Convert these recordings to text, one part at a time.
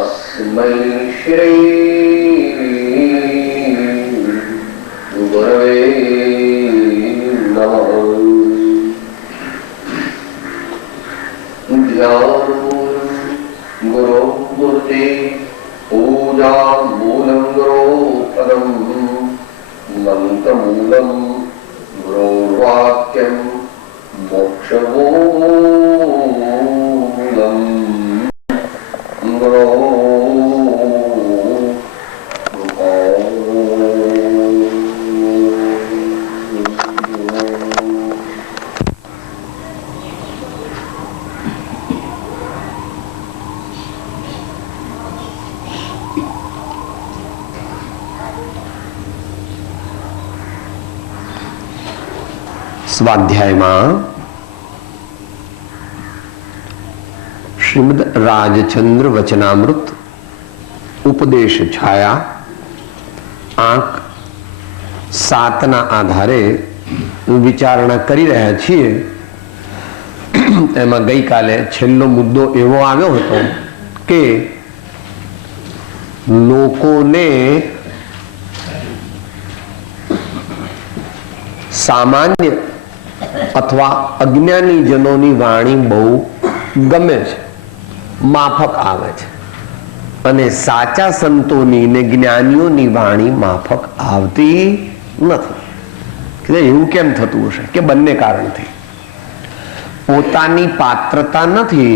तस्मै श्री गुरवे नमः। ध्यान गुरो मूर्ति पूजा मूलं गुरो पदं मंत्रमूलं गुरो वाक्यं मोक्षमूलं गुरो સ્વાધ્યાયમાં શ્રીમદ રાજચંદ્ર વચનામૃત ઉપદેશ છાયા આંક 7ના આધારે વિચારણા કરી રહ્યા છીએ. તેમાં ગઈકાલે છેલ્લો મુદ્દો એવો આવ્યો હતો કે લોકોને સામાન્ય અથવા અજ્ઞાની જનોની વાણી બહુ ગમે છે, માફક આવે છે, અને સાચા સંતોની ને જ્ઞાનીઓની વાણી માફક આવતી નથી. એવું કેમ થતું હશે? કે બંને કારણથી. પોતાની પાત્રતા નથી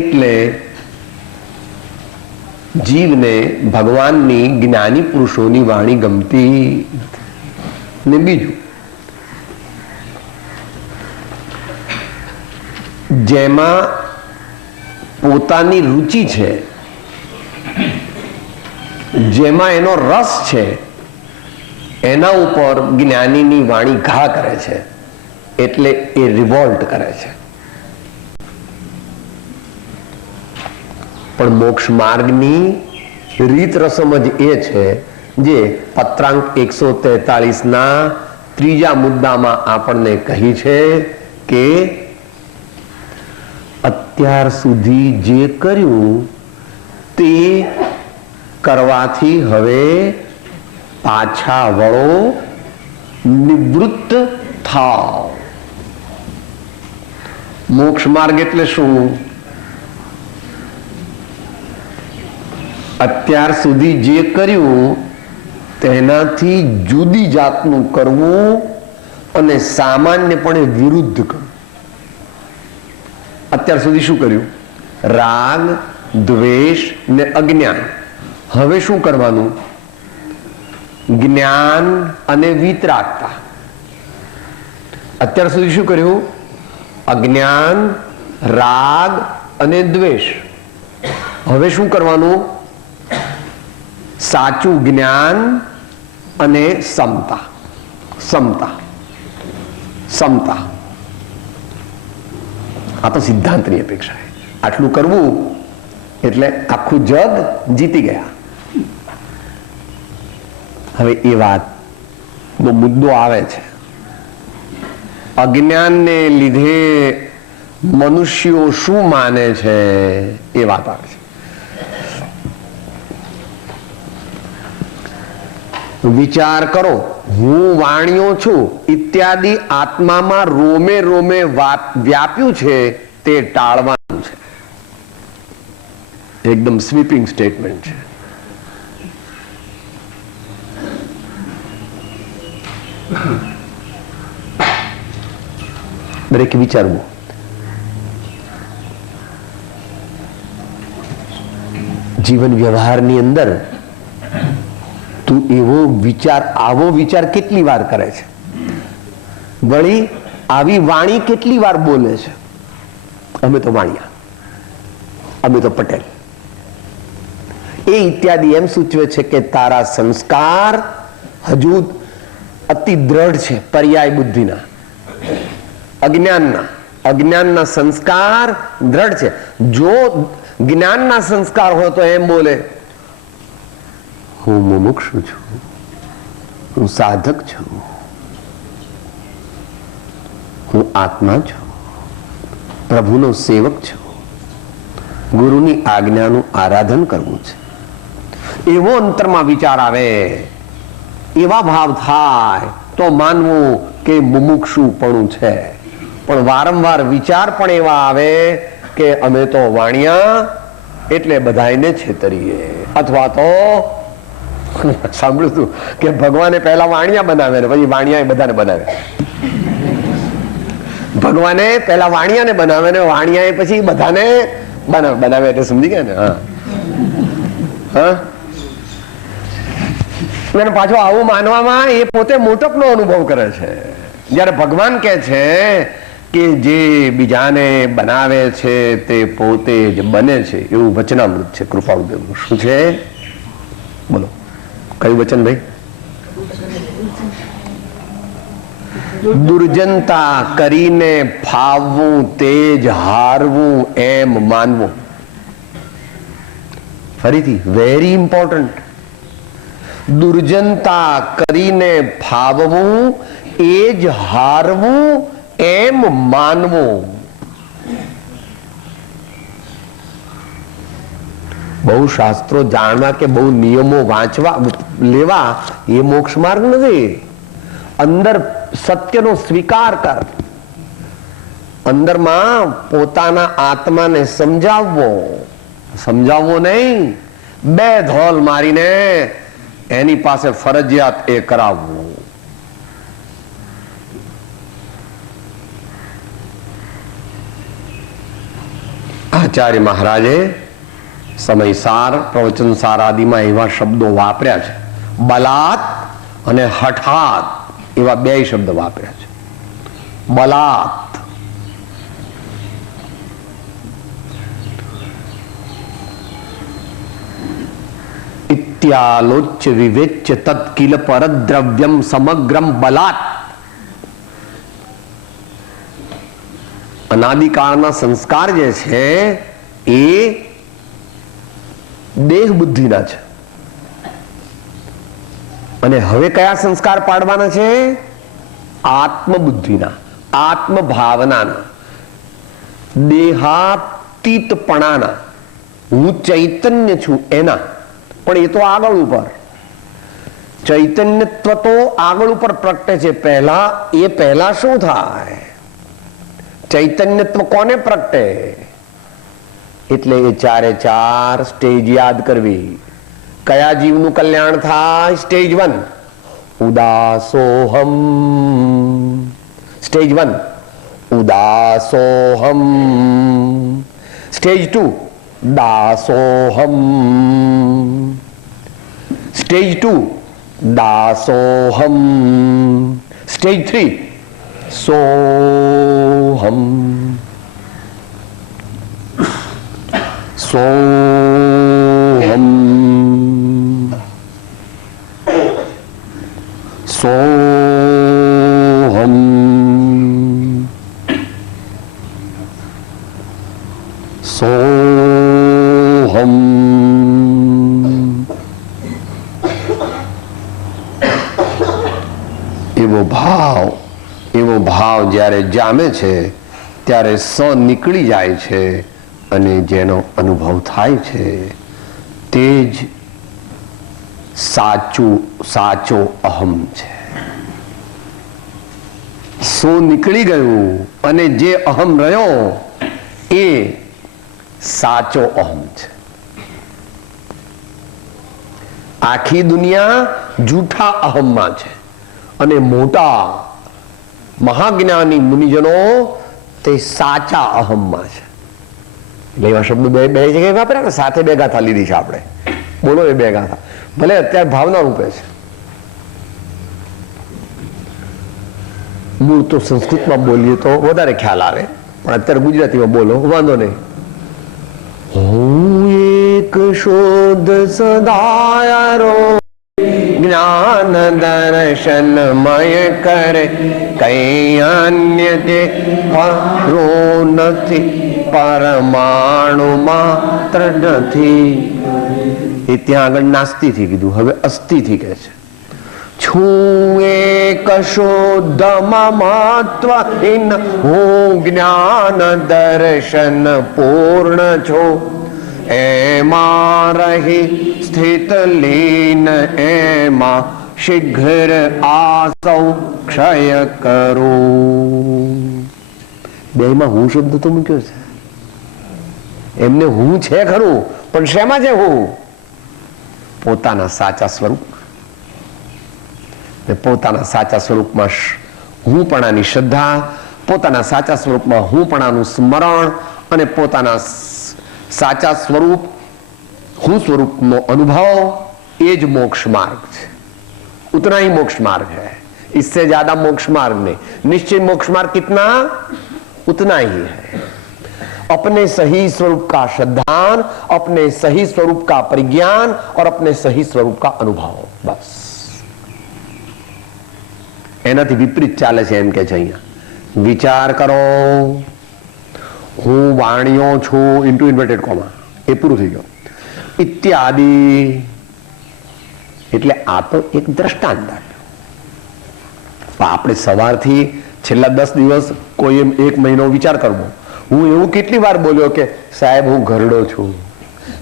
એટલે જીવને ભગવાનની જ્ઞાની પુરુષોની વાણી ગમતી નથી. ને બીજું, જેમાં પોતાની રુચિ છે, જેમાં એનો રસ છે, એના ઉપર જ્ઞાનીની વાણી ઘા કરે છે, એટલે એ રિવોલ્ટ કરે છે. પણ મોક્ષ માર્ગની રીત રસમ જ એ છે જે પત્રાંક 143ના 3જા મુદ્દામાં આપણને કહી છે કે અત્યાર સુધી જે કર્યું તે કરવાથી હવે પાછા વળો, નિવૃત્ત થાઓ. મોક્ષ માર્ગ એટલે શું? અત્યાર સુધી જે કર્યું તેનાથી જુદી જાતનું કરવું અને સામાન્યપણે વિરુદ્ધ કરવું. અત્યાર સુધી શું કર્યું? રાગ, દ્વેષ ને અજ્ઞાન. હવે શું કરવાનું? જ્ઞાન અને વિતરાગતા. અત્યાર સુધી શું કર્યું? અજ્ઞાન, રાગ અને દ્વેષ. હવે શું કરવાનું? સાચું જ્ઞાન અને સમતા. સમતા સમતા આ તો સિદ્ધાંતની અપેક્ષા. આટલું કરવું એટલે આખું જગ જીતી ગયા. હવે એ વાતનો મુદ્દો આવે છે. અજ્ઞાનને લીધે મનુષ્યો શું માને છે એ વાત આવે છે. વિચાર કરો, હું વાણિયો છું ઇત્યાદિ આત્મામાં રોમે રોમે વ્યાપ્યું છે તે ટાળવાનું છે. એકદમ સ્વીપિંગ સ્ટેટમેન્ટ છે. દરેક વિચારવું. જીવન વ્યવહારની અંદર તું એવો વિચાર, આવો વિચાર કેટલી વાર કરે છે? વળી આવી વાણી કેટલી વાર બોલે છે? અમે તો વાણિયા, અમે તો પટેલ. એ ઇત્યાદિ એમ સૂચવે છે કે તારા સંસ્કાર હજુ અતિ દ્રઢ છે. પર્યાય બુદ્ધિના, અજ્ઞાનના સંસ્કાર દ્રઢ છે. જો જ્ઞાનના સંસ્કાર હોય તો એમ બોલે, હું મુમુક્ષુ છું, હું સાધક છું, હું આત્મા છું, પ્રભુનો સેવક છું. ગુરુની આજ્ઞાનું આરાધન કરવું છે. એવો અંતરમાં વિચાર આવે, એવા ભાવ થાય તો માનવું કે મુમુક્ષુપણું છે. પણ વારંવાર વિચાર પણ એવા આવે કે અમે તો વાણિયા એટલે બધાને છેતરીએ, અથવા તો સાંભળ્યું તું કે ભગવાને પહેલા વાણિયા બનાવે ને પછી વાણિયા બધાને બનાવે. ભગવાને પહેલા વાણિયાને બનાવે ને વાણિયા પછી બધાને બનાવે એટલે સમજી ગયા ને. હા, પાછો આવું માનવામાં એ પોતે મોટપનો અનુભવ કરે છે. જયારે ભગવાન કહે છે કે જે બીજાને બનાવે છે તે પોતે જ બને છે, એવું વચનામૃત છે કૃપાળુદેવનું. શું છે બોલો, કયું વચન ભાઈ? દુર્જનતા કરીને ફાવવું તેજ હારવું એમ માનવું. ફરીથી વેરી ઇમ્પોર્ટન્ટ. દુર્જનતા કરીને ફાવવું એ જ હારવું એમ માનવું. બહુ શાસ્ત્રો જાણવા કે બહુ નિયમો વાંચવા લેવા એ મોક્ષ માર્ગ નથી. અંદર સત્યનો સ્વીકાર કર, અંદરમાં પોતાના આત્માને સમજાવવો નહીં, બે ધોલ મારીને એની પાસે ફરજિયાત એ કરાવવું. આચાર્ય મહારાજે સમયસાર, પ્રવચનસાર આદિમાં એવા શબ્દો વાપર્યા છે. બલાત અને હઠાત એવા બે શબ્દ વાપર્યા છે. બલાત ઇત્યાલોચ્ય વિવેચ્ય તત્કિલ પરદ્રવ્યમ સમગ્રમ બલાત. અનાદિકાળના સંસ્કાર જે છે એ દેહ બુદ્ધિના છે, અને હવે કયા સંસ્કાર પાડવાના છે? આત્મબુદ્ધિના, આત્મભાવનાના, દેહાતીતપણાના. હું ચૈતન્ય છું એના. પણ એ તો આગળ ઉપર, ચૈતન્યત્વ તો આગળ ઉપર પ્રગટે છે. પહેલા શું થાય? ચૈતન્યત્વ કોને પ્રગટે? એટલે એ ચારે ચાર સ્ટેજ યાદ કરવી. કયા જીવનું કલ્યાણ થાય? સ્ટેજ 1 ઉદાસોહમ. સ્ટેજ 1 ઉદાસોહમ. સ્ટેજ 2 દાસોહમ. સ્ટેજ 2 દાસોહમ. સ્ટેજ 3 સોહમ. સોહમ. સોહમ. સોહમ. એવો ભાવ જ્યારે જામે છે ત્યારે સ નીકળી જાય છે, અને જેનો અનુભવ થાય છે તે જ સાચો અહમ છે. સો નીકળી ગયું અને જે અહમ રહ્યો એ સાચો અહમ છે. આખી દુનિયા જૂઠા અહમમાં છે, અને મોટા મહાજ્ઞાની મુનિજનો તે સાચા અહમમાં છે. એટલે એવા શબ્દ બે જગ્યાએ વાપર્યા ને, સાથે બે ગાથા લીધી છે આપણે. બોલો એ બે ગાથા, ભલે અત્યારે ભાવના રૂપે છે. મૂળ તો સંસ્કૃતમાં બોલીએ તો વધારે ખ્યાલ આવે, પણ અત્યારે ગુજરાતીમાં બોલો વાંધો નહીં. હું એક શોધ સદાયરો જ્ઞાન દર્શનમય કરે, કઈ અન્ય તે પરો નથી, પરમાણુ માત્ર નથી. એ ત્યાં આગળ નાસ્તી થી કીધું, હવે અસ્થિ થી કહે છે. છું એક શુદ્ધમાં મહત્વહીન, હું જ્ઞાન દર્શન પૂર્ણ છું. એમાં રહી સ્થિત લીન એમાં શીઘ્ર આસૌ ક્ષય કરું. બેમાં હું શબ્દ તો મૂક્યો છે. એમને હું છે ખરું, પણ શેમાં છે હું? પોતાના સાચા સ્વરૂપ, પોતાના સાચા સ્વરૂપમાં હુંપણાની શ્રદ્ધા, પોતાના સાચા સ્વરૂપમાં હુંપણાનું સ્મરણ અને પોતાના સાચા સ્વરૂપ હું સ્વરૂપનો અનુભવ, એ જ મોક્ષ માર્ગ છે. उतना ही मोक्ष मार्ग है, इससे ज्यादा मोक्ष मार्ग नहीं. निश्चय मोक्ष मार्ग कितना? उतना ही है. अपने सही स्वरूप का श्रद्धान, अपने सही स्वरूप का परिज्ञान और अपने सही स्वरूप का अनुभव, बस. એનાથી વિપરીત ચાલે છે એમ કે છે અહીંયા. વિચાર કરો, હું વાણિયો છું ઇન્ટુ ઇન્વર્ટેડ કોમા, એ પૂરું થઈ ગયું. ઇત્યાદિ એટલે આ તો એક દ્રષ્ટાંત આપ્યું. આપણે સવારથી છેલ્લા 10 દિવસ કોઈ એમ 1 મહિનો વિચાર કરવો. હું એવું કેટલી વાર બોલ્યો કે સાહેબ હું ઘરડો છું,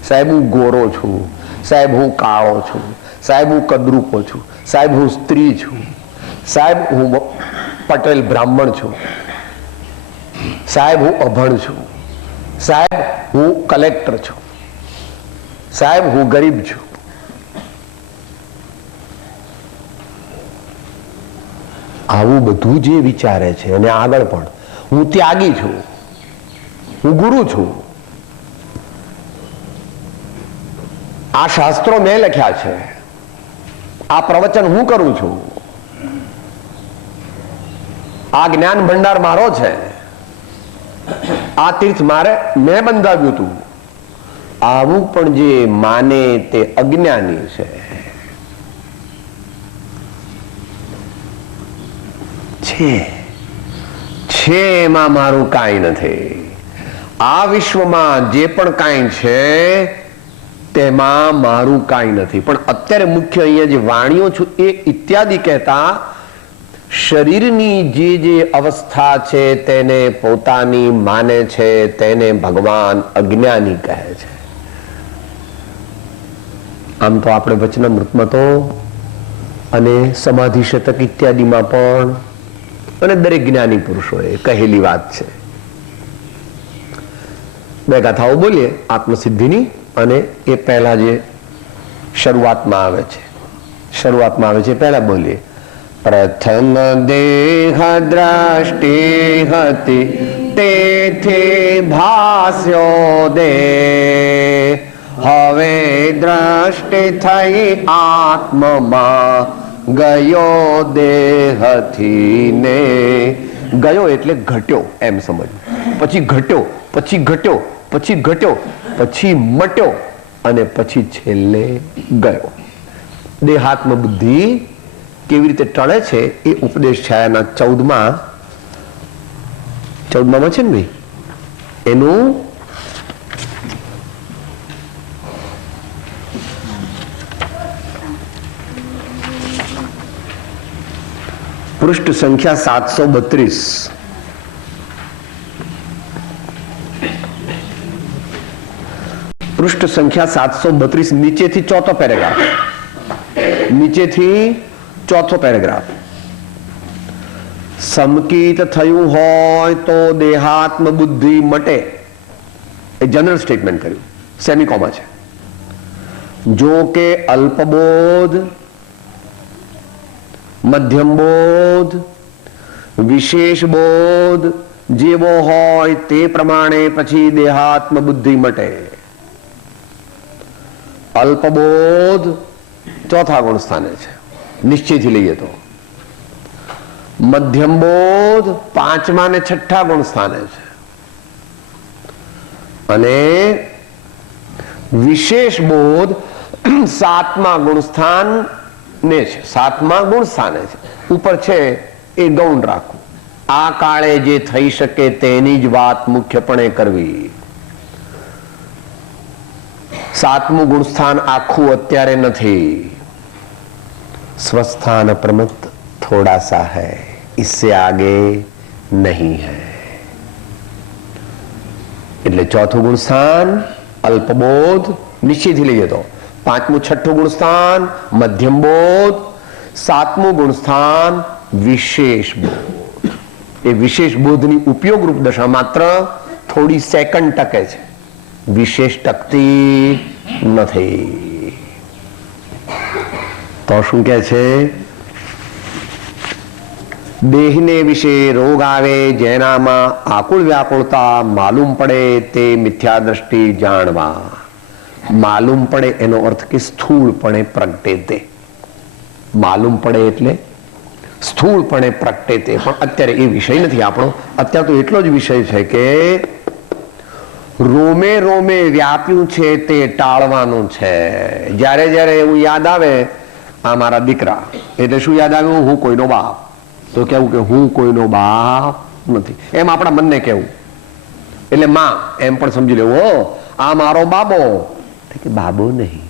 સાહેબ હું ગોરો છું, સાહેબ હું કાળો છું, સાહેબ હું કદરૂપો છું, સાહેબ હું સ્ત્રી છું, સાહેબ હું પટેલ બ્રાહ્મણ છું, સાહેબ હું અભણ છું, સાહેબ હું કલેક્ટર છું, સાહેબ હું ગરીબ છું. આવું બધું જે વિચારે છે અને આગળ પણ હું ત્યાગી છું, હું ગુરુ છું, આ શાસ્ત્રો મેં લખ્યા છે, આ પ્રવચન હું કરું છું, આ જ્ઞાન ભંડાર મારો છે, આ તીર્થ મારે મેં બંધાવ્યું હતું, આવું પણ જે માને તે અજ્ઞાની છે એમાં મારું કાંઈ નથી. આ વિશ્વમાં જે પણ કાંઈ છે તેમાં મારું કાંઈ નથી. પણ અત્યારે મુખ્ય અહીંયા જે વાણીઓ છું એ ઇત્યાદિ કહેતા શરીરની જે અવસ્થા છે તેને પોતાની માને છે, તેને ભગવાન અજ્ઞાની કહે છે. આમ તો આપણે વચનામૃતમાં તો અને સમાધિ શતક ઇત્યાદિમાં પણ અને દરેક જ્ઞાની પુરુષોએ કહેલી વાત છે. 2 ગાથાઓ બોલીએ આત્મસિદ્ધિની, અને એ પહેલા જે શરૂઆતમાં આવે છે પહેલા બોલીએ. પ્રથમ દેહ દ્રષ્ટિ હતી તેથી ભાસ્યો દેહ, હવે દ્રષ્ટિ થઈ આત્મમાં ગયો દેહથી ને. ગયો એટલે ઘટ્યો એમ સમજવું. પછી ઘટ્યો, પછી ઘટ્યો, પછી ઘટ્યો, પછી મટ્યો અને પછી છેલ્લે ગયો. દેહાત્મ બુદ્ધિ કેવી રીતે ટળે છે એ ઉપદેશ છાયાના 14માં છે ને ભાઈ, એનું પૃષ્ઠ સંખ્યા 732. પૃષ્ઠ સંખ્યા 732 નીચેથી ચોથો પેરેગ્રાફ. સમકીત થયું હોય તો દેહાત્મ બુદ્ધિ મટે, એ જનરલ સ્ટેટમેન્ટ કર્યું, સેમિકોમા છે. જો કે અલ્પબોધ, મધ્યમ બોધ, વિશેષ બોધ જેવો હોય તે પ્રમાણે પછી દેહાત્મ બુદ્ધિ મટે. અલ્પબોધ ચોથા ગુણ સ્થાને છે, નિશ્ચયથી લઈએ તો. મધ્યમ બોધ 5મા ને 6ઠા ગુણ સ્થાને છે, અને વિશેષ બોધ 7મા ગુણ સ્થાન ને છે, 7મા ગુણ સ્થાને છે. ઉપર છે એ ગૌણ રાખવું. આ કાળે જે થઈ શકે તેની જ વાત મુખ્યપણે કરવી. 7મું ગુણ સ્થાન આખું અત્યારે નથી. स्वस्थान प्रमत्त थोड़ा सा है, इससे आगे नहीं है. એટલે ચોથું ગુણ સ્થાન અલ્પબોધ નિશ્ચયથી લઈએ તો, પાંચમું છઠ્ઠું ગુણસ્થાન મધ્યમ બોધ, સાતમું ગુણસ્થાન વિશેષ બોધ. એ વિશેષ બોધની ઉપયોગ રૂપ દશા માત્ર થોડી સેકન્ડ ટકે છે, વિશેષ ટકતી નથી. તો શું કે છે? દેહને વિશે રોગ આવે જેનામાં આકુળ વ્યાકુળતા માલુમ પડે તે મિથ્યા દ્રષ્ટિ જાણવા. માલુમ પડે એનો અર્થ કે સ્થૂળપણે પ્રગટે તે. માલુમ પડે એટલે સ્થૂળપણે પ્રગટે તે. પણ અત્યારે એ વિષય નથી આપણો. અત્યારે તો એટલો જ વિષય છે કે રોમે રોમે વ્યાપ્યું છે તે ટાળવાનું છે. જ્યારે જ્યારે એવું યાદ આવે આ મારા દીકરા, એટલે શું યાદ આવ્યું? હું કોઈનો બાપ. તો કેવું કે હું કોઈનો બાપ નથી, એમ આપણા મનને કેવું. એટલે માં એમ પણ સમજી લેવું, હો આ મારો બાબો. કે બાબો નહીં,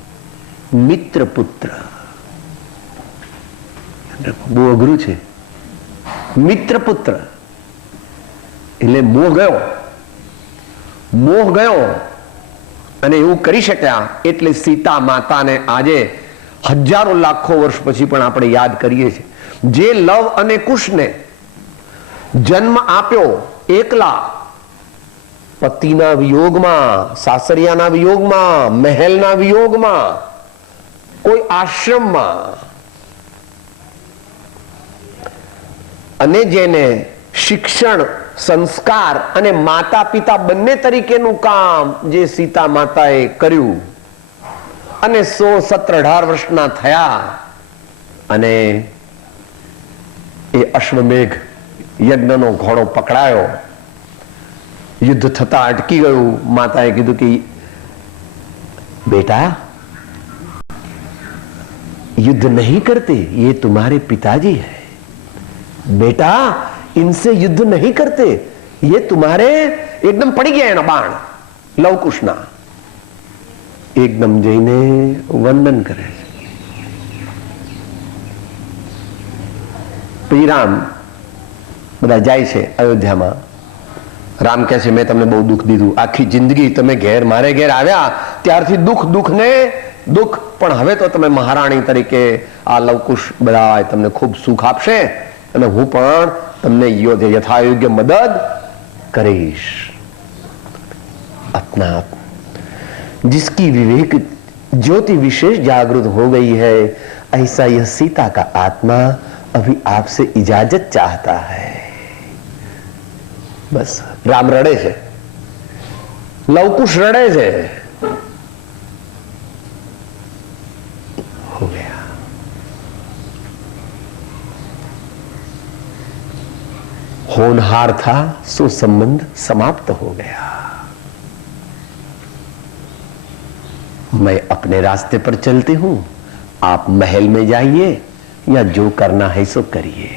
મિત્ર પુત્ર. બહુ અઘરું છે. મિત્ર પુત્ર એટલે મોહ ગયો, મોહ ગયો અને એવું કરી શક્યા. એટલે સીતા માતાને આજે હજારો લાખો વર્ષ પછી પણ આપણે યાદ કરીએ છીએ. જે લવ અને કુશને જન્મ આપ્યો એકલા, પતિના વિયોગમાં, સાસરિયાના વિયોગમાં, મહેલના વિયોગમાં, કોઈ આશ્રમમાં, અને જેને શિક્ષણ, સંસ્કાર અને માતા પિતા બંને તરીકેનું કામ જે સીતા માતાએ કર્યું, અને 17-18 વર્ષના થયા અને એ અશ્વમેઘ યજ્ઞનો ઘોડો પકડાયો, યુદ્ધ થતા અટકી ગયું. માતાએ કીધું કે બેટા युद्ध नहीं करते, ये तुम्हारे पिताजी है. बेटा इनसे युद्ध नहीं करते, ये तुम्हारे. एकदम पड़ी गया एना बाण लवकुशना. एकदम जईने वंदन करे. પછી રામ બધા જાય છે અયોધ્યામાં. રામ કહે છે મેં તમને બહુ દુઃખ દીધું, આખી જિંદગી તમે ઘેર મારે ઘેર આવ્યા ત્યારથી દુઃખ દુઃખ ને દુઃખ, પણ હવે તો તમે મહારાણી તરીકે આ લવકુશ બધા તમને ખૂબ સુખ આપશે અને હું પણ તમને યથાયોગ્ય મદદ કરીશ. अपना जिसकी विवेक ज्योति विशेष जागृत हो गई है, ऐसा यह सीता का आत्मा अभी आपसे इजाजत चाहता है. बस राम रड़े છે, लवकुश रड़े છે. हो गया. होनहार था सो संबंध समाप्त हो गया. मैं अपने रास्ते पर चलती हूं, आप महल में जाइए या जो करना है सो करिए.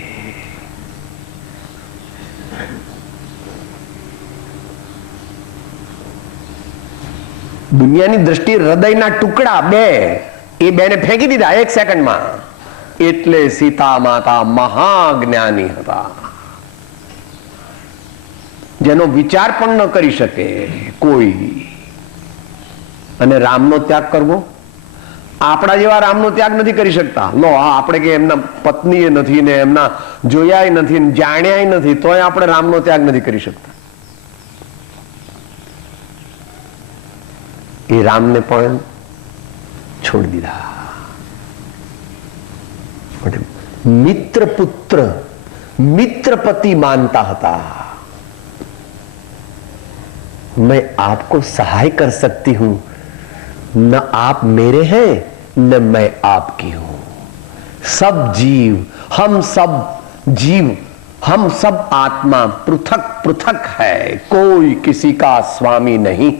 દુનિયાની દ્રષ્ટિએ હૃદયના ટુકડા બે, એ બેને ફેંકી દીધા 1 સેકન્ડમાં. એટલે સીતા માતા મહાજ્ઞાની હતા, જેનો વિચાર પણ ન કરી શકે કોઈ. અને રામનો ત્યાગ કરવો, આપણા જેવા રામનો ત્યાગ નથી કરી શકતા. લો આપણે કે એમના પત્ની નથી ને એમના જોયા નથી ને જાણ્યા નથી, તોય આપણે રામનો ત્યાગ નથી કરી શકતા. એ રામને પણ છોડી દીધા. મિત્ર પુત્ર, મિત્ર પતિ માનતા હતા. मैं आपको सहाय कर सकती हूं, न आप मेरे हैं न मैं आपकी हूं. सब जीव, हम सब जीव, हम सब आत्मा पृथक पृथक है, कोई किसी का स्वामी नहीं.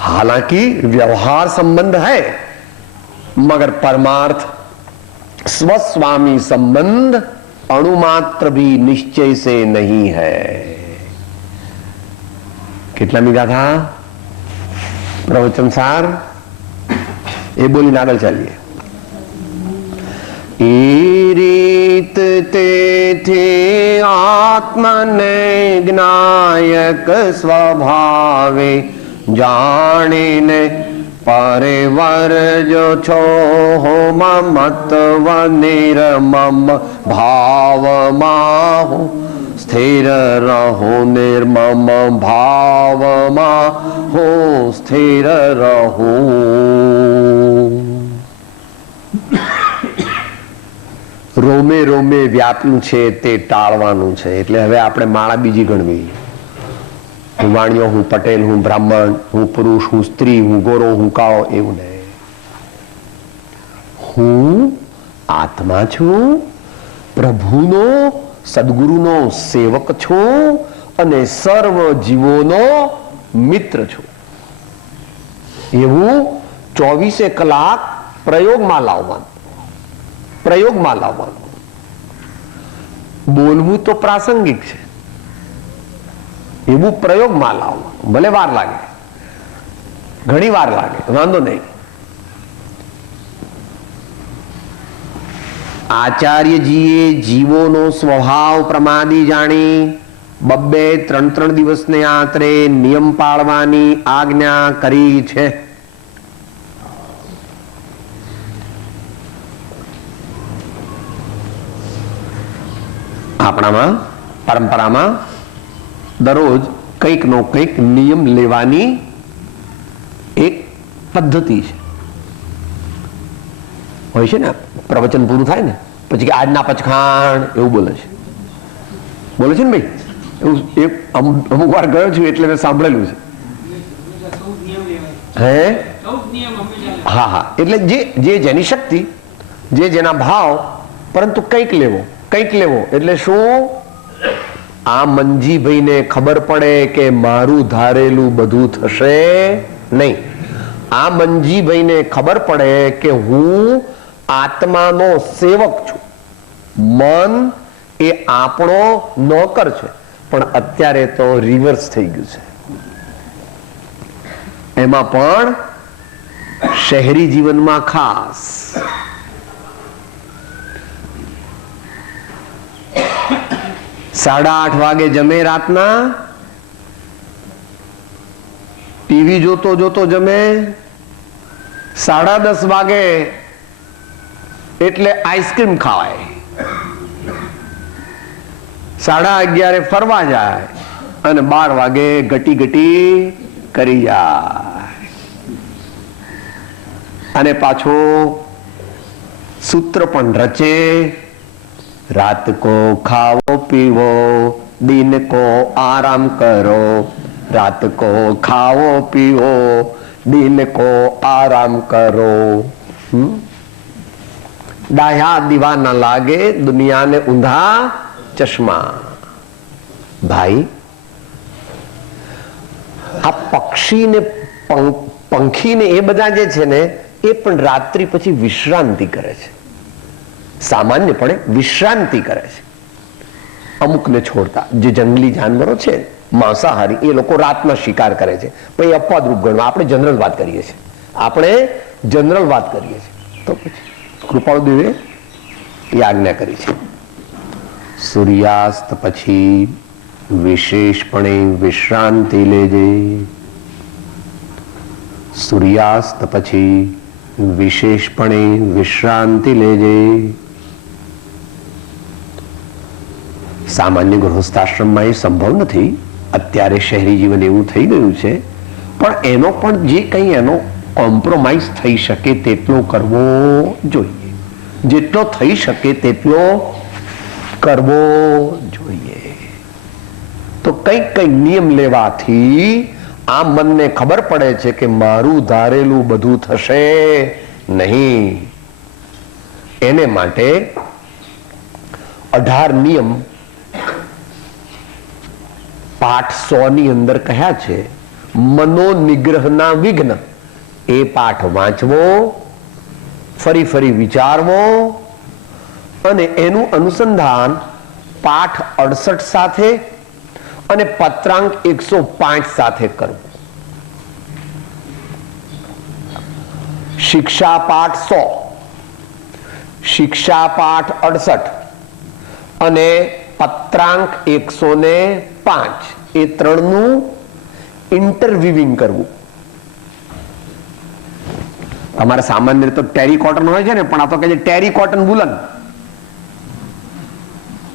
हालांकि व्यवहार संबंध है, मगर परमार्थ स्वस्वामी संबंध अणुमात्र भी निश्चय से नहीं है. કેટલા મીઠા था प्रवचन सार એ બોલીને આગળ ચાલીએ. એ રીત તેથી આત્મને જ્ઞાયક સ્વભાવે જાણીને પરિવર જો છો મમત્વ નિર્મમ ભાવમાં હું સ્થિર રહું, નિર્મમ ભાવમાં હું સ્થિર રહું. રોમે રોમે વ્યાપ્યું છે તે ટાળવાનું છે. એટલે હવે આપણે માળા બીજી ગણવી. હું વાણિયો, હું પટેલ, હું બ્રાહ્મણ, હું પુરુષ, હું સ્ત્રી, હું ગોરો, હું કાળો, એવું નહીં. હું આત્મા છું, પ્રભુનો સદગુરુનો સેવક છું અને સર્વ જીવોનો મિત્ર છું. એવું 24 કલાક પ્રયોગમાં લાવવાનું. પ્રયોગમાં લાવવાનું. બોલવું તો પ્રાસંગિક છે, એવું પ્રયોગમાં લાવવાનું. ભલે વાર લાગે, ઘણી વાર લાગે, વાંધો નહીં. આચાર્યજીએ જીવોનો સ્વભાવ પ્રમાદી જાણી 2-3 દિવસને આંતરે નિયમ પાળવાની આજ્ઞા કરી છે. આપણામાં પરંપરામાં દરરોજ કંઈક નો કંઈક નિયમ લેવાની એક પદ્ધતિ છે. હોય છે ને, પ્રવચન પૂરું થાય ને પછી કે આજના પચખાણ એવું બોલે છે. બોલે છે ને ભાઈ, એવું અમુક વાર ગયો છું એટલે મેં સાંભળેલું છે. હે, હા હા, એટલે જે જેની શક્તિ, જે જેના ભાવ, પરંતુ કંઈક લેવો, કંઈક લેવો. એટલે શું? આ મંજીભાઈને ખબર પડે કે મારું ધારેલું બધું થશે નહીં. આ મંજીભાઈને ખબર પડે કે હું આત્માનો સેવક છું. મન એ આપણો નોકર છે, પણ અત્યારે તો રિવર્સ થઈ ગયું છે. એમાં પણ શહેરી જીવનમાં ખાસ. 8:30 વાગે જમે રાતના, ટીવી જોતો જોતો જમે. 10:30 વાગે એટલે આઈસ્ક્રીમ ખાવાય. 11:30 ફરવા જાય અને 12 વાગે ગટી ગટી કરી જાય. અને પાછો સૂત્ર પણ રચે. रात को खाओ पीवो, दिन को आराम करो. रात को खाओ पीवो, दिन को आराम करो. डाया दीवा न लागे, दुनिया ने ऊंधा चश्मा. भाई, આ પક્ષી ને પંખી ને એ બધા જે છે ને, એ પણ રાત્રિ પછી વિશ્રાંતિ કરે છે. સામાન્યપણે વિશ્રાંતિ કરે છે. અમુકને છોડતા જે જંગલી જાનવરો છે, માંસાહારી, એ લોકો રાતના શિકાર કરે છે. પણ એ અપવાદરૂપ ગણવા. આપણે જનરલ વાત કરીએ છીએ. આપણે જનરલ વાત કરીએ છીએ. તો પછી કૃપાળુ દેવે એ આજ્ઞા કરી છે. સૂર્યાસ્ત પછી વિશેષપણે વિશ્રાંતિ લેજે. સૂર્યાસ્ત પછી વિશેષપણે વિશ્રાંતિ લેજે. સામાન્ય ગૃહસ્થાશ્રમમાં એ સંભવ નથી. અત્યારે શહેરી જીવન એવું થઈ ગયું છે. પણ એનો પણ જે કંઈ એનો કોમ્પ્રોમાઇઝ થઈ શકે તેટલો કરવો જોઈએ. જેટલો થઈ શકે તેટલો કરવો જોઈએ. તો કંઈક કંઈક નિયમ લેવાથી આ મનને ખબર પડે છે કે મારું ધારેલું બધું થશે નહીં. એને માટે 18 નિયમ પાઠ 100 ની અંદર કહ્યા છે. મનોનિગ્રહના વિઘ્ન, એ પાઠ વાંચવો, ફરી ફરી વિચારવો અને એનું અનુસંધાન પાઠ 68 સાથે અને પત્રાંક 105 સાથે કરવું. શિક્ષા પાઠ 100, શિક્ષા પાઠ 68 અને પત્રાંક 105 એ ત્રણનું ઇન્ટરવીવિંગ કરવું. અમારે સામાન્ય રીતે ટેરી કોટન હોય છે ને, પણ આ તો કહે છે ટેરી કોટન વુલન.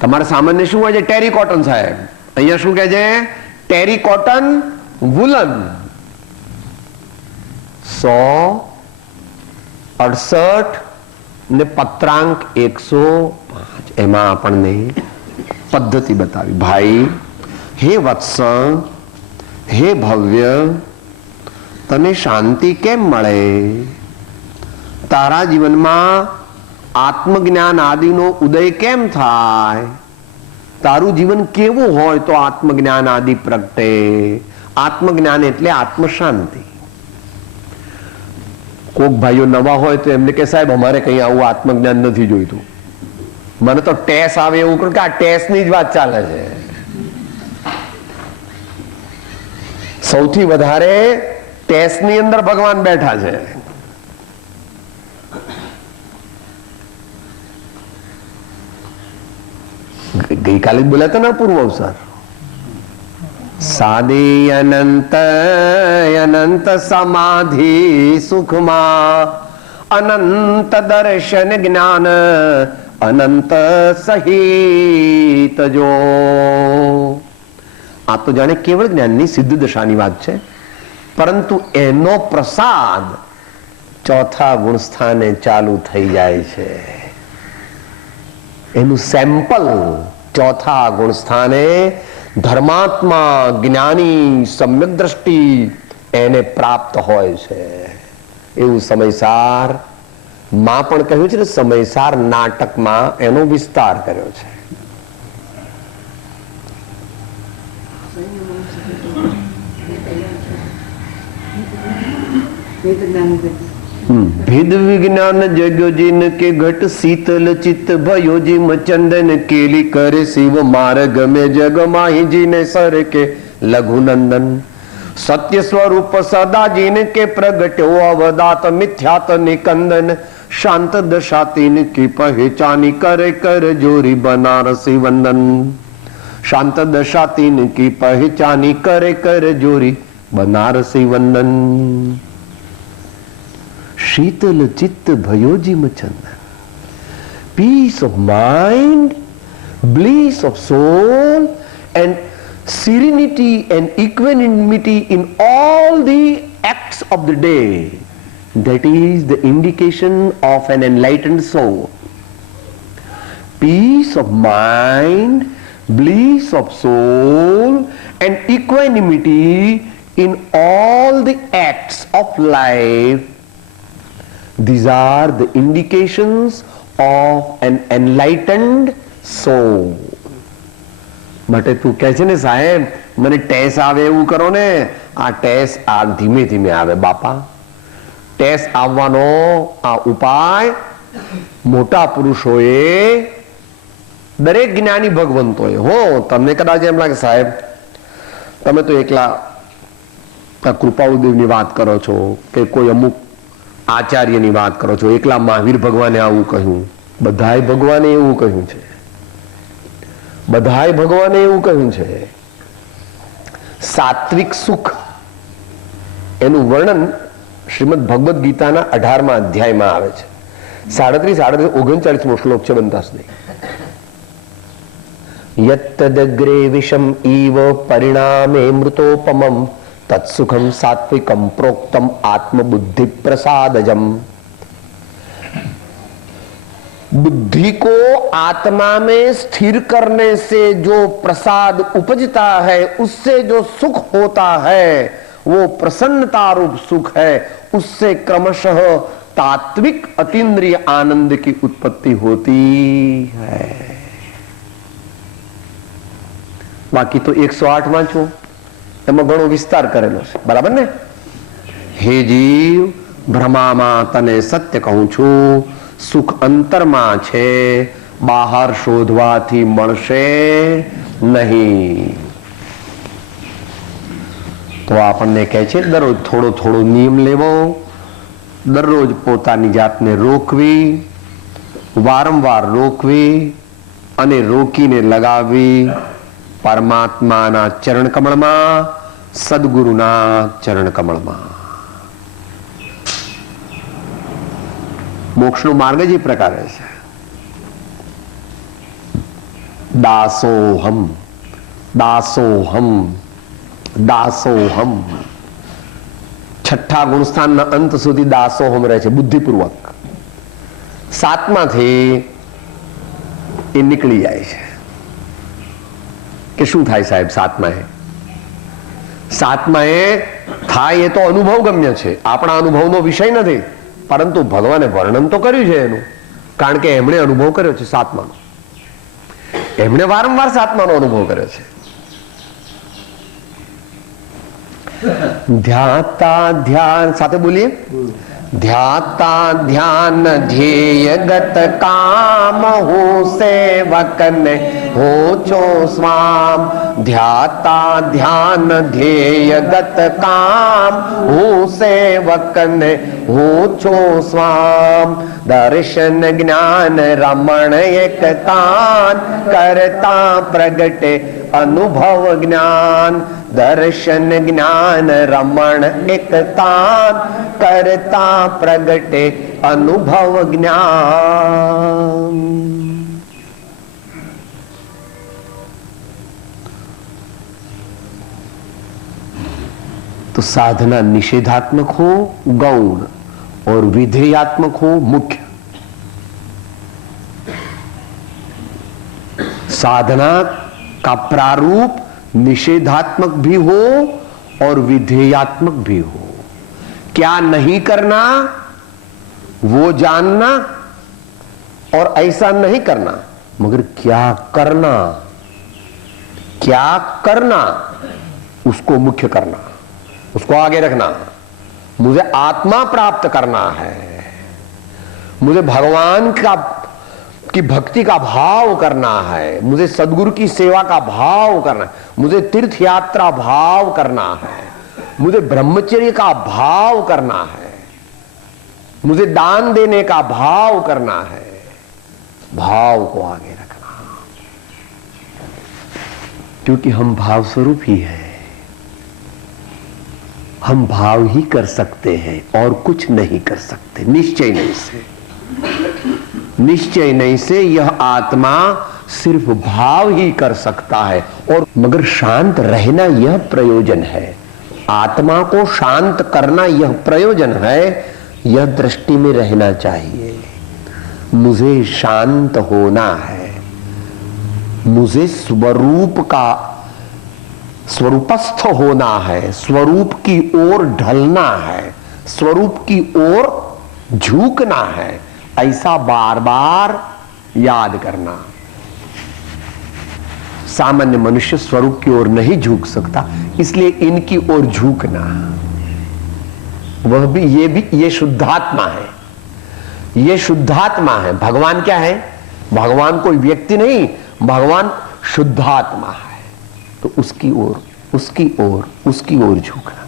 તમારે સામાન્ય શું હોય છે? ટેરી કોટન સાહેબ. અહીંયા શું કહે છે? Terry cotton woollen. 168 ને પત્રાંક 105 એમાં આપણને પદ્ધતિ બતાવી. ભાઈ, હે વત્સ, હે ભવ્ય, તને શાંતિ કેમ મળે? તારા જીવનમાં આત્મજ્ઞાન આદિનો ઉદય કેમ થાય? તારું જીવન કેવું હોય તો આત્મજ્ઞાન આદિ પ્રગટે? આત્મજ્ઞાન એટલે આત્મશાંતિ. કોક ભાઈઓ નવા હોય તો એમને કે સાહેબ અમારે કઈ આવું આત્મજ્ઞાન નથી જોઈતું, મને તો ટેસ આવે એવું કરું કે આ ટેસની જ વાત ચાલે છે. સૌથી વધારે ટેસની અંદર ભગવાન બેઠા છે. ગઈકાલે જ બોલ્યા હતા ને પૂર્વ અવસર, સાદી અનંત અનંત સમાધિ સુખમાં અનંત દર્શન જ્ઞાન અનંત સહિત જો. આ તો જાણે કેવળ જ્ઞાનની સિદ્ધ દશાની વાત છે, પરંતુ એનો પ્રસાદ ચોથા ગુણ સ્થાને ચાલુ થઈ જાય છે. એનું સેમ્પલ ચોથા ગુણ સ્થાને ધર્માત્મા જ્ઞાની સમ્યક દ્રષ્ટિ એને પ્રાપ્ત હોય છે. એવું સમયસાર માં પણ કહ્યું છે ને, સમયસાર નાટકમાં એનો વિસ્તાર કર્યો છે. ભેદ વિજ્ઞાન જગ્યો જીન કે ઘટ શીતલ ચિત્ત ભયો જીમ ચંદન કેલી કરે શિવ માર્ગ में जग माही जीने सर के लघुनंदन सत्य स्वरूप सदा जीन के प्रगट्यो अवदात मिथ्यात निकंदन शांत दशा तीन की पहचानी करे कर जोरी बनारसी वंदन. शांत दशा तीन की पहचानी करे कर जोरी बनारसी वंदन. शीतल चित्त भयोजिम चंदन, peace of mind, bliss of soul, and serenity and equanimity in all the acts of the day. That is the indication of an enlightened soul. Peace of mind, bliss of soul, and equanimity in all the acts of life. These are the indications of an enlightened soul. માટે તું કહે છે ને સાહેબ મને ટેસ આવે એવું કરો ને, આ ટેસ આ ધીમે ધીમે આવે બાપા. ટેસ આવવાનો આ ઉપાય મોટા પુરુષોએ, દરેક જ્ઞાની ભગવંતોએ. હો, તમને કદાચ એમ લાગે સાહેબ તમે તો એકલા કૃપાળુદેવની વાત કરો છો કે કોઈ અમુક આચાર્યની વાત કરો છો, એકલા મહાવીર ભગવાને આવું કહ્યું. બધાય ભગવાને એવું કહ્યું છે, બધાય ભગવાને એવું કહ્યું છે. સાત્વિક સુખ એનું વર્ણન શ્રીમદ ભગવદ ગીતાના 18મા અધ્યાયમાં આવે છે. 37, 39મો શ્લોક છે બંતાસની. યત્તદગ્રે વિષમ ઈવ પરિણામે મૃતોપમમ तत्सुखम सात्विकम प्रोक्तम आत्मबुद्धि प्रसादजम. बुद्धि को आत्मा में स्थिर करने से जो प्रसाद उपजता है, उससे जो सुख होता है वो प्रसन्नता रूप सुख है. उससे क्रमशः तात्विक अतीन्द्रिय आनंद की उत्पत्ति होती है. बाकी तो 108 वांचो, એમાં ઘણો વિસ્તાર કરેલો છે, બરાબર ને? હે જીવ, ભ્રમામાં તને સત્ય કહું છું, સુખ અંતરમાં છે, બહાર શોધવાથી મળશે નહીં. તો આપણને કહે છે દરરોજ થોડો થોડો નિયમ લેવો, દરરોજ પોતાની જાતને રોકવી, વારંવાર રોકવી અને રોકીને લગાવવી પરમાત્માના ચરણ કમળમાં, સદગુરુના ચરણ કમળમાં. મોક્ષનો માર્ગ જ એ પ્રકારે છે. દાસોહમ દાસોહમ દાસોહમ. છઠ્ઠા ગુણસ્થાનના અંત સુધી દાસોહમ રહે છે બુદ્ધિપૂર્વક. સાતમાંથી એ નીકળી જાય છે. કે શું થાય સાહેબ સાતમાં? સાતમાં એ થાય એ તો અનુભવ ગમ્ય છે, આપણા અનુભવનો વિષય નથી, પરંતુ ભગવાને વર્ણન તો કર્યું છે એનું, કારણ કે એમણે અનુભવ કર્યો છે સાતમાનો. એમણે વારંવાર સાતમાનો અનુભવ કર્યો છે. ધ્યાતા ધ્યાન સાથે બોલીએ. ધ્યાતા ધ્યાન ધ્યેયગત કામ હું સેવકને હો છો સ્વામ. ધ્યાતા ધ્યાન ધ્યેયગત કામ હું સેવકને હો છો સ્વામ. દર્શન જ્ઞાન રમણ એકતાન કરતા પ્રગટે અનુભવ જ્ઞાન. દર્શન જ્ઞાન રમણ એકતાન કરતા પ્રગટે અનુભવ જ્ઞાન. तो साधना निषेधात्मक हो गौण और विधेयात्मक हो मुख्य. साधना का प्रारूप निषेधात्मक भी हो और विधेयात्मक भी हो. क्या नहीं करना वो जानना और ऐसा नहीं करना, मगर क्या करना, क्या करना उसको मुख्य करना, उसको आगे रखना. मुझे आत्मा प्राप्त करना है, मुझे भगवान की भक्ति का भाव करना है, मुझे सदगुरु की सेवा का भाव करना है, मुझे तीर्थ यात्रा भाव करना है, मुझे ब्रह्मचर्य का भाव करना है, मुझे दान देने का भाव करना है. भाव को आगे रखना, क्योंकि हम भाव स्वरूप ही है. हम भाव ही कर सकते हैं और कुछ नहीं कर सकते. निश्चय नहीं से, निश्चय नहीं से यह आत्मा सिर्फ भाव ही कर सकता है. और मगर शांत रहना यह प्रयोजन है, आत्मा को शांत करना यह प्रयोजन है. यह दृष्टि में रहना चाहिए. मुझे शांत होना है, मुझे स्वरूप का स्वरूपस्थ होना है, स्वरूप की ओर ढलना है, स्वरूप की ओर झुकना है. ऐसा बार बार याद करना. सामान्य मनुष्य स्वरूप की ओर नहीं झुक सकता, इसलिए इनकी ओर झुकना. वह भी ये शुद्धात्मा है, ये शुद्धात्मा है. भगवान क्या है? भगवान कोई व्यक्ति नहीं, भगवान शुद्धात्मा है. तो उसकी ओर झुकना.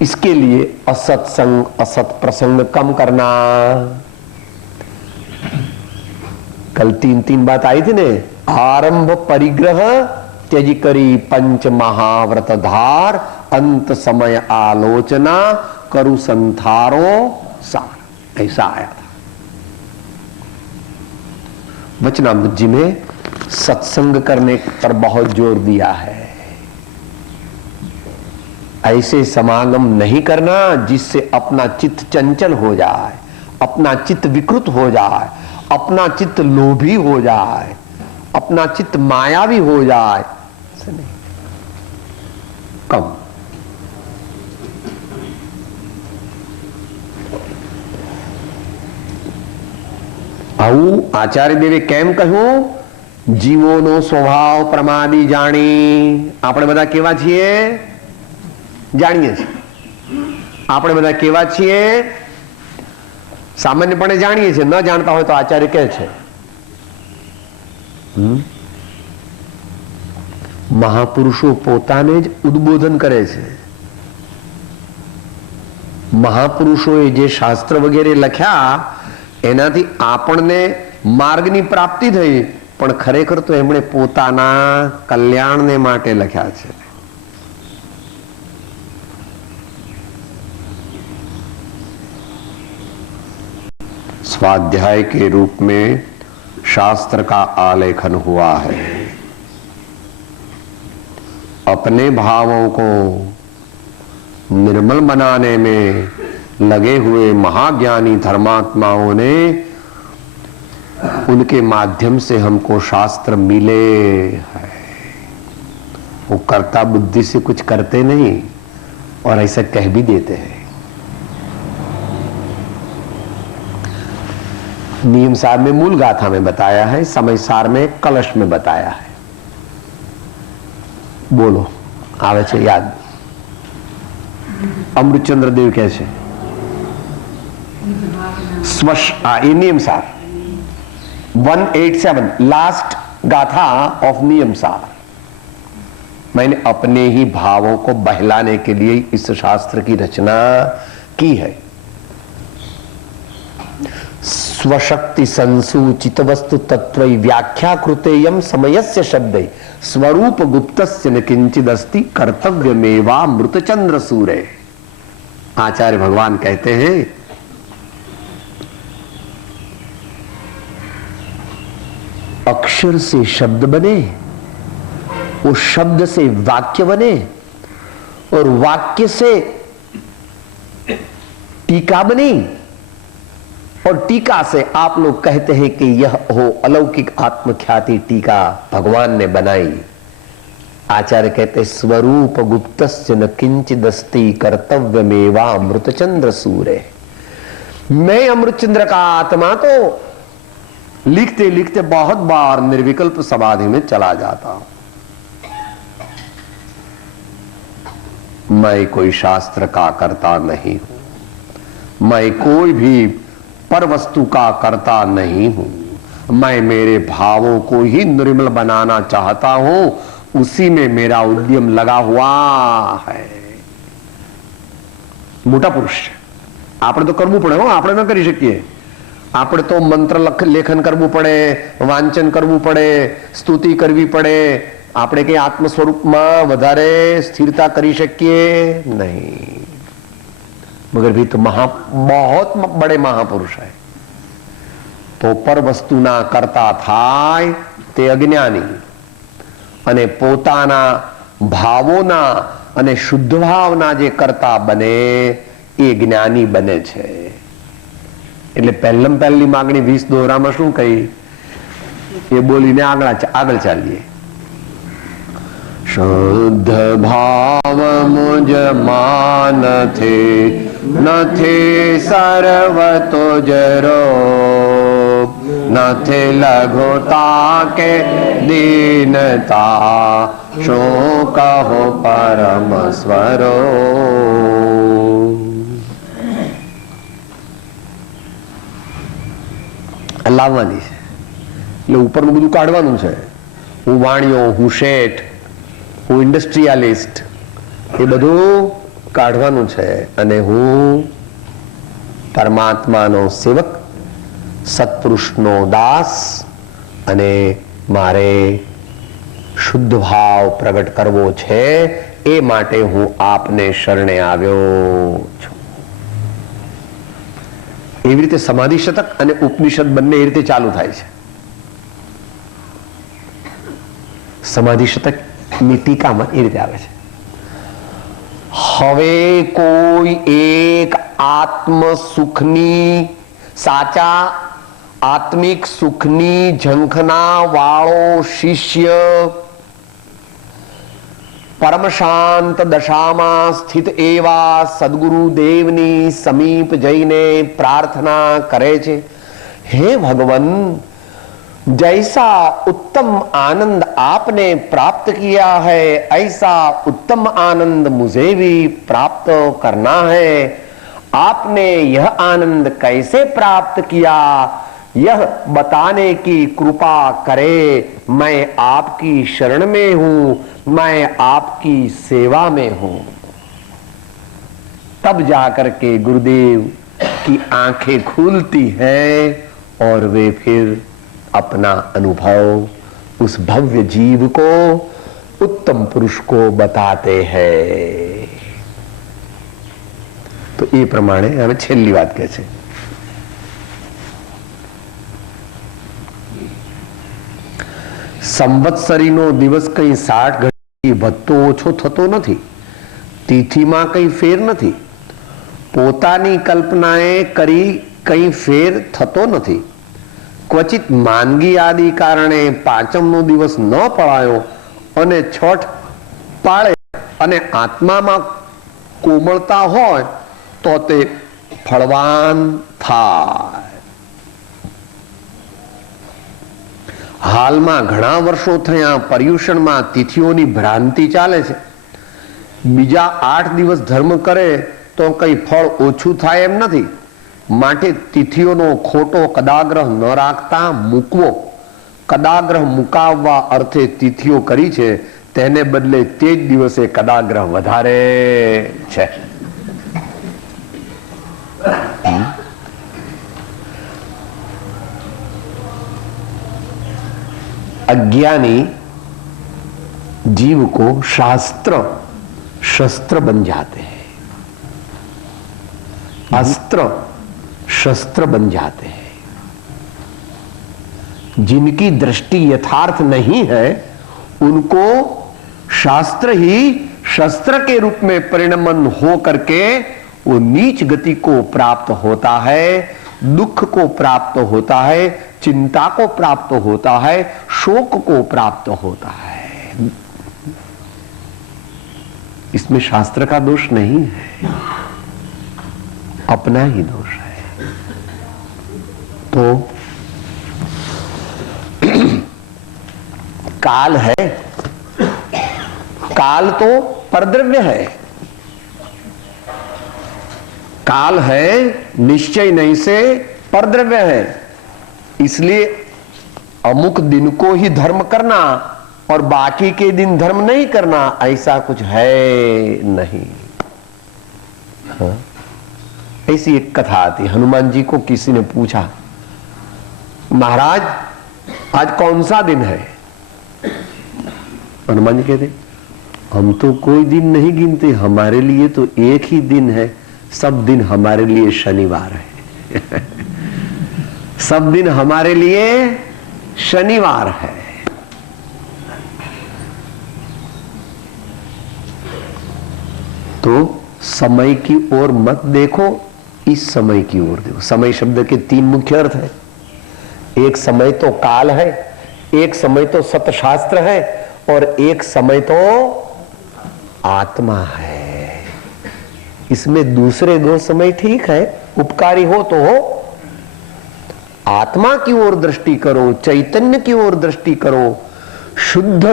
इसके लिए असत्संग असत प्रसंग कम करना. कल तीन बात आई थी ने. आरंभ परिग्रह त्यज करी पंच महाव्रत धार. अंत समय आलोचना करु संथारो सार. ऐसा आया था. वचनामृत जी में सत्संग करने पर बहुत जोर दिया है. ऐसे समागम नहीं करना जिससे अपना चित्त चंचल हो जाए, अपना चित्त विकृत हो जाए, अपना चित्त लोभी हो जाए, अपना चित्त मायावी हो जाए. कम. આવું આચાર્ય દેવે કેમ કહ્યું? જીવોનો સ્વભાવ પ્રમાદી જાણી. આપણે બધા કેવા છીએ? જાણીએ છીએ. આપણે બધા કેવા છીએ? સામાન્યપણે જાણીએ છીએ. ન જાણતા હોય તો આચાર્ય કહે છે. મહાપુરુષો પોતાને જ ઉદ્બોધન કરે છે. મહાપુરુષોએ જે શાસ્ત્ર વગેરે લખ્યા એનાથી આપણને માર્ગની પ્રાપ્તિ થઈ, પણ ખરેખર તો એમણે પોતાના કલ્યાણને માટે લખ્યા છે. स्वाध्याय के रूप में शास्त्र का आलेखन हुआ है. अपने भावों को निर्मल बनाने में लगे हुए महाज्ञानी धर्मात्माओं ने, उनके माध्यम से हमको शास्त्र मिले हैं. वो कर्ता बुद्धि से कुछ करते नहीं और ऐसा कह भी देते हैं. नियम सार में मूल गाथा में बताया है, समय सार में कलश में बताया है. बोलो आवे छे याद? अमृतचंद्र देव कहे छे स्वश नियम सार 187 लास्ट गाथा ऑफ नियम सार. मैंने अपने ही भावों को बहलाने के लिए इस शास्त्र की रचना की है. स्वशक्ति संसूचित वस्तु तत्व व्याख्या कृतेयम समयस्य शब्द स्वरूप गुप्तस्य न किंचिद अस्ति कर्तव्यमेवा मृतचंद्र सूर्य. आचार्य भगवान कहते हैं अक्षर से शब्द बने, वो शब्द से वाक्य बने, और वाक्य से टीका बनी, और टीका से आप लोग कहते हैं कि यह हो अलौकिक आत्मख्याति टीका भगवान ने बनाई. आचार्य कहते स्वरूप गुप्तस्य न किंचिदस्ति कर्तव्यमेवा अमृतचंद्र सूर्य. मैं अमृतचंद्र का आत्मा तो लिखते लिखते बहुत बार निर्विकल्प समाधि में चला जाता हूं. मैं कोई शास्त्र का कर्ता नहीं हूं, मैं कोई भी पर वस्तु का करता नहीं हूं. मैं मेरे भावों को ही निर्मल बनाना चाहता हूं, उसी में मेरा उद्यम लगा हुआ है. मोटा पुरुष આપણે તો કરવું પડે, હો આપણે ન કરી શકીએ. આપણે તો મંત્ર લેખન કરવું પડે, વાંચન કરવું પડે, સ્તુતિ કરવી પડે. આપણે કઈ આત્મ સ્વરૂપમાં વધારે સ્થિરતા કરી શકીએ નહીં. मगर भी तो बहुत बड़े महापुरुष है. तो पर वस्तुना करता थाय ते अज्ञानी, अने पोताना भावोना अने शुद्ध भावना जे करता बने ए ज्ञानी बने छे. એટલે પહેલમ પહેલી માગણી 20 દોરામાં શું કહી એ બોલીને આગળ ચાલીએ. शुद्ध भाव मुझ मान थे, न थे सर्व तो जरो, न थे लघुता के दीनता, शो कहो परम स्वरो. લાવવાની છે એટલે ઉપરનું બધું કાઢવાનું છે. હું વાણિયો, હું શેઠ, હું ઇન્ડસ્ટ્રીયાલિસ્ટ, એ બધું કાઢવાનું છે. અને હું પરમાત્માનો સેવક, સત્પુરુષનો દાસ, અને મારે શુદ્ધ ભાવ પ્રગટ કરવો છે. એ માટે હું આપને શરણે આવ્યો છું. એવી રીતે સમાધિ શતક અને ઉપનિષદ બંને એ રીતે ચાલુ થાય છે. સમાધિ શતક ની ટીકામાં એ રીતે આવે છે. હવે કોઈ એક આત્મ સુખની, સાચા આત્મિક સુખની ઝંખના વાળો શિષ્ય પરમ શાંત દશામાં સ્થિત એવા સદગુરુદેવની સમીપ જઈને પ્રાર્થના કરે છે, હે ભગવાન, जैसा उत्तम आनंद आपने प्राप्त किया है, ऐसा उत्तम आनंद मुझे भी प्राप्त करना है. आपने यह आनंद कैसे प्राप्त किया, यह बताने की कृपा करे. मैं आपकी शरण में हूं, मैं आपकी सेवा में हूं. तब जाकर के गुरुदेव की आंखें खुलती हैं और वे फिर अपना अनुभव उस भव्य जीव को, उत्तम पुरुष को बताते हैं। तो ये प्रमाणे हमें छेल्ली बात કહે છે સંવત્સરીનો દિવસ કઈ 60 ઘડી વધતો ઓછો થતો નથી, તિથિમાં કઈ ફેર નથી, પોતાની કલ્પનાએ કરી કઈ ફેર થતો નથી। ક્વચિત માંદગી આદિ કારણે પાંચમનો દિવસ ન પડાયો અને છઠ પાળે અને આત્મામાં કોમળતા હોય તો તે ફળવાન થાય। હાલમાં ઘણા વર્ષો થયા પર્યુષણમાં તિથિઓની ભ્રાંતિ ચાલે છે। બીજા 8 દિવસ ધર્મ કરે તો કઈ ફળ ઓછું થાય એમ નથી, માટે તિથિઓનો ખોટો કદાગ્રહ ન રાખતા મૂકવો। કદાગ્રહ મુકાવવા અર્થે તિથિઓ કરી છે, તેને બદલે તે જ દિવસે કદાગ્રહ વધારે છે। अज्ञानी जीव को शास्त्र शस्त्र बन जाते हैं, अस्त्र शस्त्र बन जाते हैं। जिनकी दृष्टि यथार्थ नहीं है उनको शास्त्र ही शस्त्र के रूप में परिणमन हो करके वो नीच गति को प्राप्त होता है, दुख को प्राप्त होता है, चिंता को प्राप्त होता है, शोक को प्राप्त होता है। इसमें शास्त्र का दोष नहीं है, अपना ही दोष है। तो काल है, काल तो परद्रव्य है, काल है निश्चय नहीं से परद्रव्य है। इसलिए अमुक दिन को ही धर्म करना और बाकी के दिन धर्म नहीं करना, ऐसा कुछ है नहीं। हाँ? ऐसी एक कथा आती। हनुमान जी को किसी ने पूछा, महाराज आज कौन सा दिन है? हनुमान जी कहते, हम तो कोई दिन नहीं गिनते, हमारे लिए तो एक ही दिन है, सब दिन हमारे लिए शनिवार है। सब दिन हमारे लिए शनिवार है। तो समय की ओर मत देखो, इस समय की ओर देखो। समय शब्द के 3 मुख्य अर्थ है। एक समय तो काल है, एक समय तो सतशास्त्र है और एक समय तो आत्मा है। इसमें दूसरे 2 समय ठीक है, उपकारी हो तो हो। आत्मा की ओर दृष्टि करो, चैतन्य की ओर दृष्टि करो, शुद्ध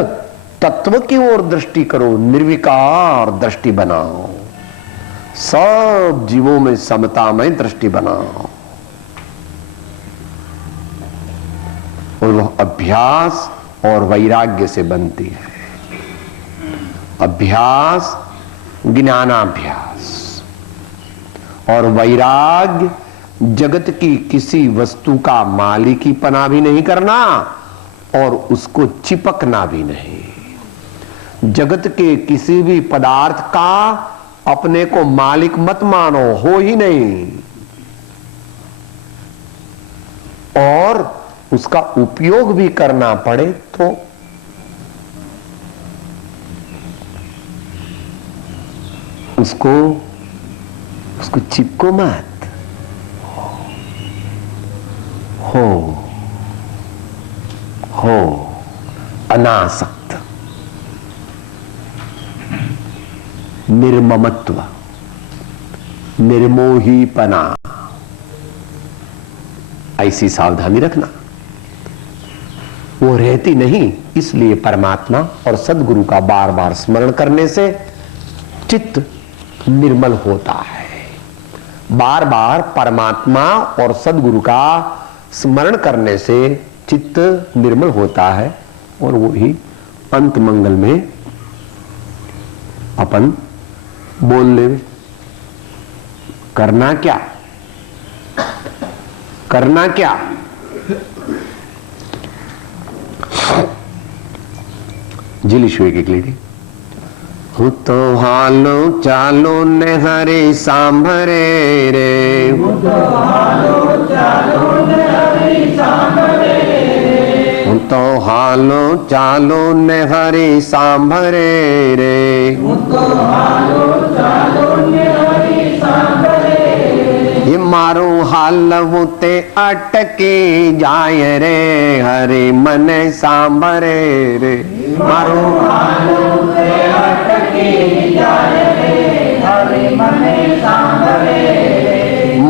तत्व की ओर दृष्टि करो, निर्विकार दृष्टि बनाओ, सब जीवों में समता में दृष्टि बनाओ। और वह अभ्यास और वैराग्य से बनती है। अभ्यास ज्ञानाभ्यास और वैराग्य जगत की किसी वस्तु का मालिकीपना भी नहीं करना और उसको चिपकना भी नहीं। जगत के किसी भी पदार्थ का अपने को मालिक मत मानो, हो ही नहीं, और उसका उपयोग भी करना पड़े तो उसको चिपको मत। हो अनासक्त, निर्ममत्व, निर्मोहीपना, ऐसी सावधानी रखना। वो रहती नहीं, इसलिए परमात्मा और सद्गुरु का बार बार स्मरण करने से चित्त निर्मल होता है। बार बार परमात्मा और सद्गुरु का स्मरण करने से चित्त निर्मल होता है और वो ही अंत मंगल में अपन बोल ले। करना क्या? करना क्या? જીલીશું એક લીટી. હું તો હાલો ચાલો ને હરે સાંભળે રે, હું તો હાલો ચાલો ને હરે સાંભળે રે, ये मारो हालવું તે અટકી જાય રે, હરે મને સાંભળે રે, મારો હાલવું તે અટકી જાય રે, હરે મને સાંભળે રે,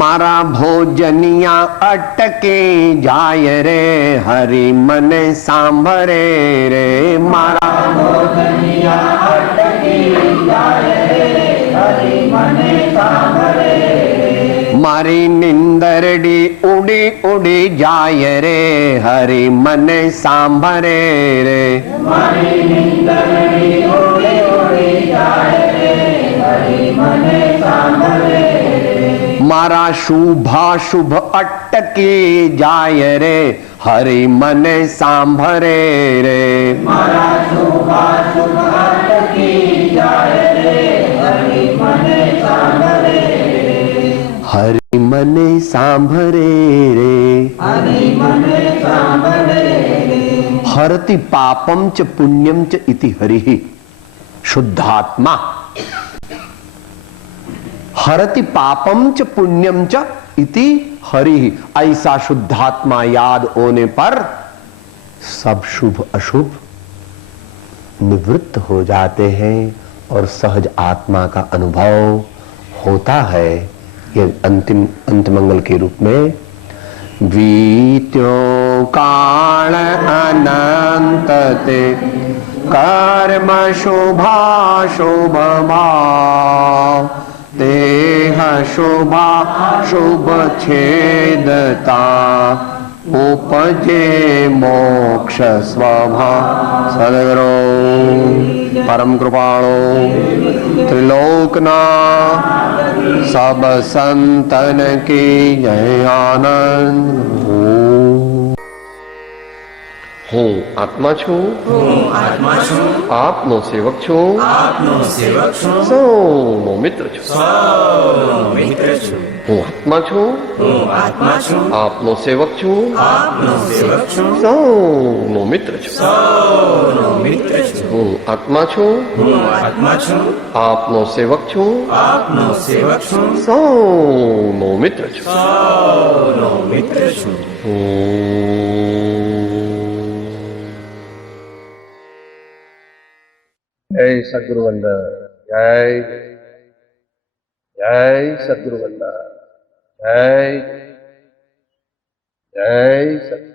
મારા ભોજનિયા અટકી જાય રે, હરે મને સાંભળે રે, મારા ભોજનિયા અટકી જાય રે, હરે મને સાંભળે રે, મારી નિંદરડી ઉડી ઉડી જાય રે, હરી મને સાંભળે રે, મારી નિંદરડી ઉડી ઉડી જાય રે, હરી મને સાંભળે રે, મારા શુભાશુભ અટકી જાય રે, હરી મને સાંભળે રે, મારા શુભાશુભ અટકી જાય રે, હરી મને સાંભળે રે, હરિ મને સાંભળે રે, હરિ મને સાંભળે રે, હરતિ પાપમ ચ પુણ્યમ ચ ઇતિ હરિ, शुद्धात्मा हरति पापम च पुण्यम च इति हरि, ऐसा शुद्धात्मा याद होने पर सब शुभ अशुभ निवृत्त हो जाते हैं और सहज आत्मा का अनुभव होता है। ये अंत मंगल के रूप में वीत्यो काल अनंत ते कर्म शुभा शुभ भाव, देह शुभा शुभ छेदता, उपजे मोक्ष स्वभाव। सदगुरु परम कृपाणु त्रिलोकना सब संतन की जय आनंद। હું આત્મા છું, આપનો સેવક છું, સૌનો મિત્ર છું, હું આત્મા છું, આપનો સેવક છું, સૌનો મિત્ર છું, હું આત્મા છું, આપનો સેવક છું, સૌનો મિત્ર છું। जय सद्गुरु वंदन, जय जय सद्गुरु वंदन, जय जय सद्गुरु।